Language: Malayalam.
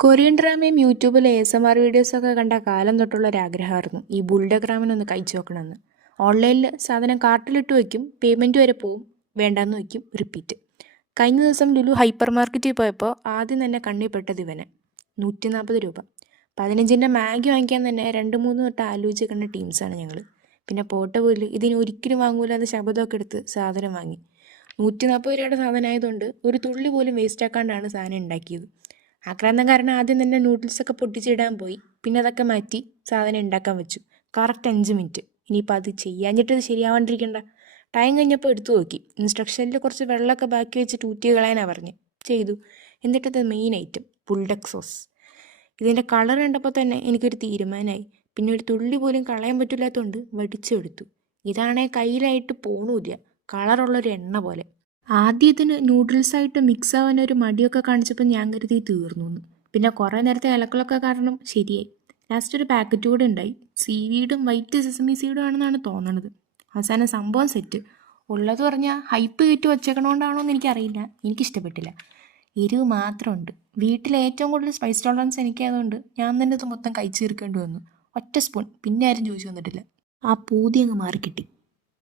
കൊറിയൻ ഡ്രാമയും യൂട്യൂബിൽ ASMR വീഡിയോസൊക്കെ കണ്ട കാലം തൊട്ടുള്ള ഒരാഗ്രഹമായിരുന്നു ഈ ബുൾഡഗ് റാമൻ കഴിച്ചു നോക്കണമെന്ന്. ഓൺലൈനിൽ സാധനം കാർട്ടിലിട്ട് വയ്ക്കും, പേയ്മെൻറ്റ് വരെ പോവും, വേണ്ടാന്ന് വയ്ക്കും, റിപ്പീറ്റ്. കഴിഞ്ഞ ദിവസം ലുലു ഹൈപ്പർ മാർക്കറ്റിൽ പോയപ്പോൾ ആദ്യം തന്നെ കണ്ണിൽ പെട്ടത് ഇവനെ. 140 രൂപ. 15ൻ്റെ മാഗി വാങ്ങിക്കാൻ തന്നെ 2-3 തൊട്ട് ആലോചിച്ച് കണ്ട ടീംസാണ് ഞങ്ങൾ. പിന്നെ പോട്ട പോലും ഇതിന് ഒരിക്കലും വാങ്ങൂലാതെ ശബ്ദമൊക്കെ എടുത്ത് സാധനം വാങ്ങി. 140 രൂപയുടെ സാധനം ആയതുകൊണ്ട് ഒരു തുള്ളി പോലും വേസ്റ്റ് ആക്കാണ്ടാണ് സാധനം ഉണ്ടാക്കിയത്. ആക്രാന്തം കാരണം ആദ്യം തന്നെ നൂഡിൽസൊക്കെ പൊട്ടിച്ചിടാൻ പോയി, പിന്നെ അതൊക്കെ മാറ്റി സാധനം ഉണ്ടാക്കാൻ വെച്ചു. Correct 5 minute. ഇനിയിപ്പോൾ അത് ചെയ്യാഞ്ഞിട്ട് ശരിയാവാണ്ടിരിക്കണ്ട. ടൈം കഴിഞ്ഞപ്പോൾ എടുത്തു നോക്കി. ഇൻസ്ട്രക്ഷനിൽ കുറച്ച് വെള്ളമൊക്കെ ബാക്കി വെച്ചിട്ട് ഊറ്റി കളയാനാണ് പറഞ്ഞ്. ചെയ്തു. എന്നിട്ടത് മെയിൻ ഐറ്റം ബുൾഡഗ് സോസ്. ഇതിൻ്റെ കളർ കണ്ടപ്പോൾ തന്നെ എനിക്കൊരു തീരുമാനമായി. പിന്നെ ഒരു തുള്ളി പോലും കളയാൻ പറ്റില്ലാത്തതുകൊണ്ട് വടിച്ചെടുത്തു. ഇതാണെങ്കിൽ കയ്യിലായിട്ട് പോണൂല്ല, കളറുള്ളൊരു എണ്ണ പോലെ. ആദ്യത്തിന് നൂഡിൽസായിട്ട് മിക്സ് ആവാൻ ഒരു മടിയൊക്കെ കാണിച്ചപ്പോൾ ഞാൻ കരുതി തീർന്നു എന്ന്. പിന്നെ കുറേ നേരത്തെ ഇലക്കളൊക്കെ കാരണം ശരിയായി. ലാസ്റ്റ് ഒരു പാക്കറ്റ് കൂടെ ഉണ്ടായി. സീവീഡും വൈറ്റ് സെസമി സീഡും ആണെന്നാണ് തോന്നണത്. അവസാനം സംഭവം സെറ്റ്. ഉള്ളത് പറഞ്ഞാൽ ഹൈപ്പ് കയറ്റി വച്ചേക്കണോണ്ടാണോ എന്ന് എനിക്കറിയില്ല, എനിക്കിഷ്ടപ്പെട്ടില്ല. എരിവ് മാത്രമുണ്ട്. വീട്ടിൽ ഏറ്റവും കൂടുതൽ സ്പൈസ് ടോളറൻസ് എനിക്കായതുകൊണ്ട് ഞാൻ തന്നെ ഇത് മൊത്തം കഴിച്ചു തീർക്കേണ്ടി വന്നു. ഒറ്റ സ്പൂൺ. പിന്നെ ആരും ചോദിച്ചു വന്നിട്ടില്ല. ആ പൂതി അങ്ങ് മാറിക്കിട്ടി.